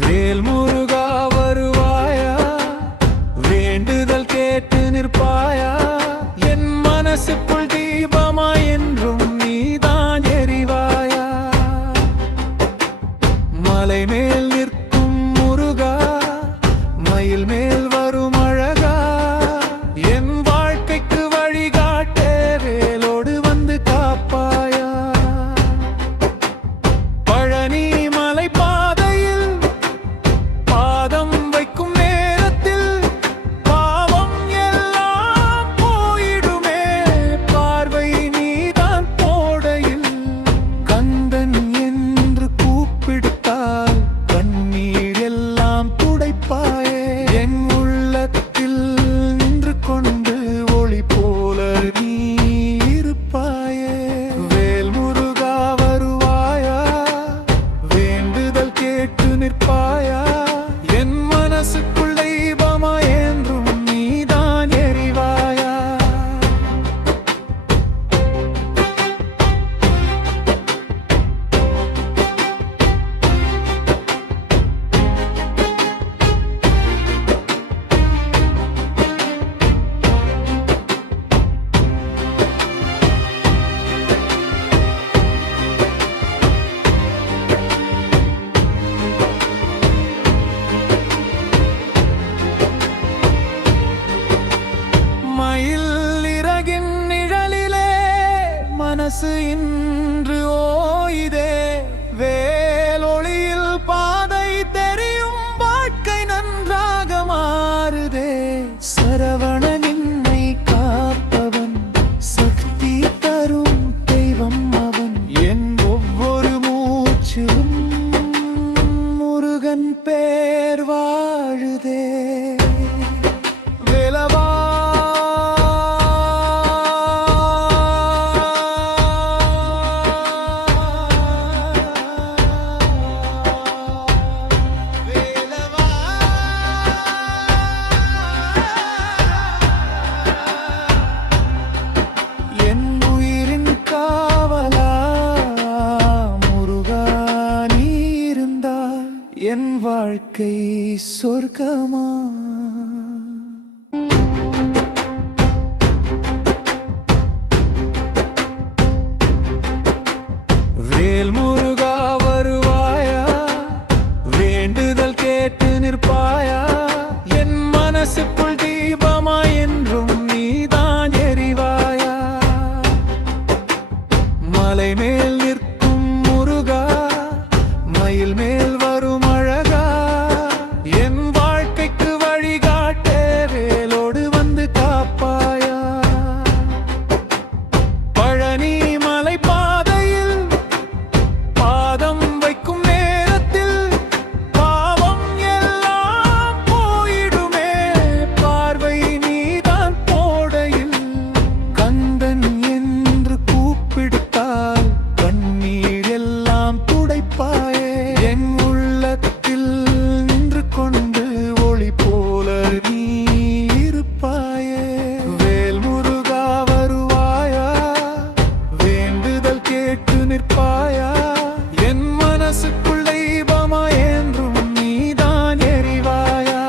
வேல் முருகா வருவாயா, வேண்டுதல் கேட்டு நிற்பாயா, என் மனசுக்குள் தீபமா என்றும் நீதான் எரிவாயா. மலை மேல் நிற்கும் முருகா, மயில் மேல் வரும் அழகா, என் வாழ்க்கைக்கு வழிகாட்ட வேலோடு வந்து காப்பாயா. பழனி மலை பாதையில் பாதம் வைக்கும் நேரத்தில் பாவம் எல்லாம் போயிடுமே, பார்வை நீதான் போடையில். கந்தன் என்று கூப்பிடுத்தால் கண்ணீர் எல்லாம் துடைப்பாயே, என் உள்ளத்தில் நின்று கொண்டு ஒளி போல நீ இருப்பாயே. வேல் முருகா வருவாயா, வேண்டுதல் கேட்டு நிற்பாயா, என் மனசுக்குள் தெய்வமா என்றும் நீதான் எரிவாயா. மயில் இறகின் நிழலிலே மனசு இன்று ஓய்தே, வேலொளியில் பாதை தெரியும், வாழ்க்கை நன்றாக மாறுதே. சரவணன் என்னை காப்பவன், சக்தி தரும் தெய்வம் அவன், என் ஒவ்வொரு மூச்சிலும் முருகன் பேர் வாழுதே. வேலவா என் உயிரின் காவலா முருகா, நீ இருந்தால் என் வாழ்க்கை சொர்க்கமா. வேல் முருகா வருவாயா, வேண்டுதல் கேட்டு நிற்பாயா, என் மனசுக்குள் தீபமா என்றும் நீதான் எரிவாயா. மலை மேல் நிற்கும் முருகா, மயில் மேல் வரும் அழகா, என் வாழ்க்கைக்கு வழிகாட்ட வேலோடு வந்து காப்பாயா. பழனி மலை பாதையில் பாதம் வைக்கும் நேரத்தில் பாவம் எல்லாம் போயிடுமே, பார்வை நீதான் போடையில். கந்தன் என்று கூப்பிடுத்தால் கண்ணீர் எல்லாம் துடைப்பாயே, என் உள்ளத்தில் நின்று கொண்டு ஒளி போல நீ இருப்பாயே. வேல் முருகா வருவாயா, வேண்டுதல் கேட்டு நிற்பாயா, என் மனசுக்குள் தெய்வமா என்றும் நீதான் எரிவாயா.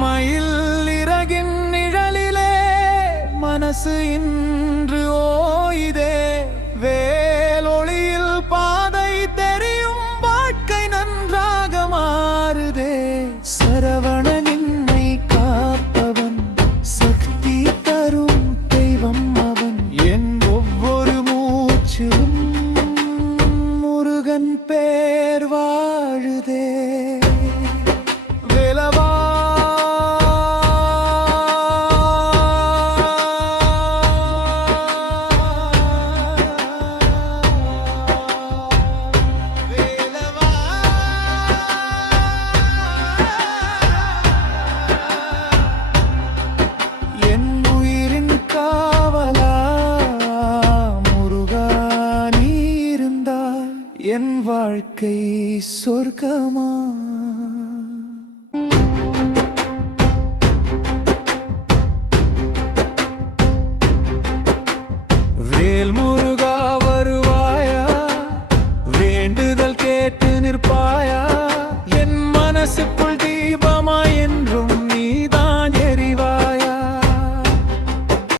மயில் இறகின் நிழலிலே மனசு இன்று ஓய்தே, வேலொளியில் பாதை தெரியும், வாழ்க்கை நன்றாக மாறுதே. சரவணன் என்னை காப்பவன், சக்தி தரும் தெய்வம் அவன், என் ஒவ்வொரு மூச்சிலும் முருகன் பேர் பேர் வாழுதே. வேலவா என் வாழ்க்கை சொர்க்கமா? வேல்முருகா